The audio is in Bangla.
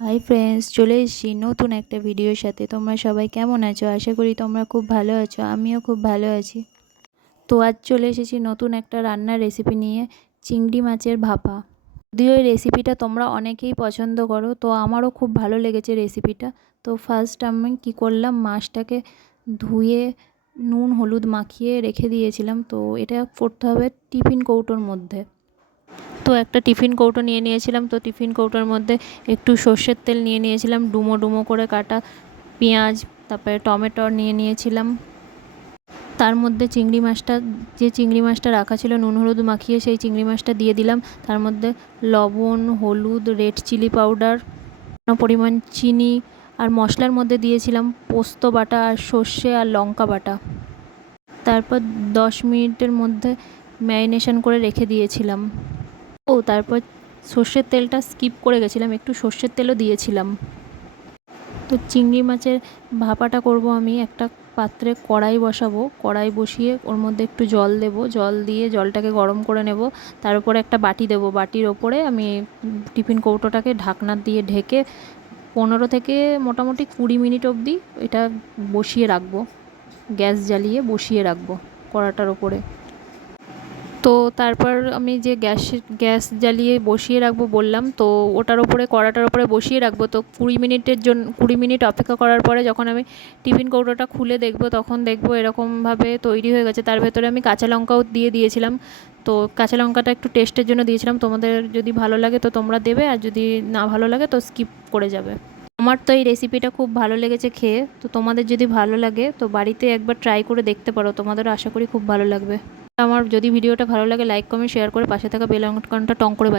হাই ফ্রেন্ডস, চলে এসেছি নতুন একটা ভিডিওর সাথে। তোমরা সবাই কেমন আছো? আশা করি তোমরা খুব ভালো আছো। আমিও খুব ভালো আছি। তো আজ চলে এসেছি নতুন একটা রান্নার রেসিপি নিয়ে, চিংড়ি মাছের ভাপা। যদিও এই রেসিপিটা তোমরা অনেকেই পছন্দ করো, তো আমারও খুব ভালো লেগেছে রেসিপিটা। তো ফার্স্ট আমি কী করলাম, মাছটাকে ধুয়ে নুন হলুদ মাখিয়ে রেখে দিয়েছিলাম। তো এটা করতে হবে টিফিন কৌটোর মধ্যে। তো একটা টিফিন কৌটো নিয়ে নিয়েছিলাম। তো টিফিন কৌটোর মধ্যে একটু সর্ষের তেল নিয়ে নিয়েছিলাম, ডুমো ডুমো করে কাটা পেঁয়াজ, তারপরে টমেটো নিয়ে নিয়েছিলাম। তার মধ্যে চিংড়ি মাছটা রাখা ছিল নুন হলুদ মাখিয়ে, সেই চিংড়ি মাছটা দিয়ে দিলাম। তার মধ্যে লবণ, হলুদ, রেড চিলি পাউডার, পরিমাণ চিনি, আর মশলার মধ্যে দিয়েছিলাম পোস্ত বাটা আর সর্ষে আর লঙ্কা বাটা। তারপর 10 মিনিটের মধ্যে ম্যারিনেশন করে রেখে দিয়েছিলাম। তারপর সর্ষের তেলটা স্কিপ করে গেছিলাম, একটু সর্ষের তেলও দিয়েছিলাম। তো চিংড়ি মাছের ভাপাটা করব আমি। একটা পাত্রে কড়াই বসাবো, কড়াই বসিয়ে ওর মধ্যে একটু জল দেব, জল দিয়ে জলটাকে গরম করে নেব। তার উপরে একটা বাটি দেব, বাটির ওপরে আমি টিফিন কৌটোটাকে ঢাকনা দিয়ে ঢেকে 15 থেকে মোটামুটি 20 মিনিট অবধি এটা বসিয়ে রাখবো। গ্যাস জ্বালিয়ে বসিয়ে রাখবো কড়াটার ওপরে। তো তারপর আমি যে গ্যাস জ্বালিয়ে বসিয়ে রাখবো বললাম, তো ওটার ওপরে কড়াটার ওপরে বসিয়ে রাখবো। তো 20 মিনিট অপেক্ষা করার পরে যখন আমি টিফিন কৌটোটা খুলে দেখবো, তখন দেখবো এরকমভাবে তৈরি হয়ে গেছে। তার ভেতরে আমি কাঁচা লঙ্কাও দিয়ে দিয়েছিলাম। তো কাঁচা লঙ্কাটা একটু টেস্টের জন্য দিয়েছিলাম। তোমাদের যদি ভালো লাগে তো তোমরা দেবে, আর যদি না ভালো লাগে তো স্কিপ করে যাবে। আমার তো এই রেসিপিটা খুব ভালো লেগেছে খেয়ে। তো তোমাদের যদি ভালো লাগে তো বাড়িতে একবার ট্রাই করে দেখতে পারো, তোমাদেরও আশা করি খুব ভালো লাগবে। আমার যদি ভিডিওটা ভালো লাগে লাইক কমেন্ট শেয়ার করে পাশে থাকা বেল আইকনটা টং করে বাজিয়ে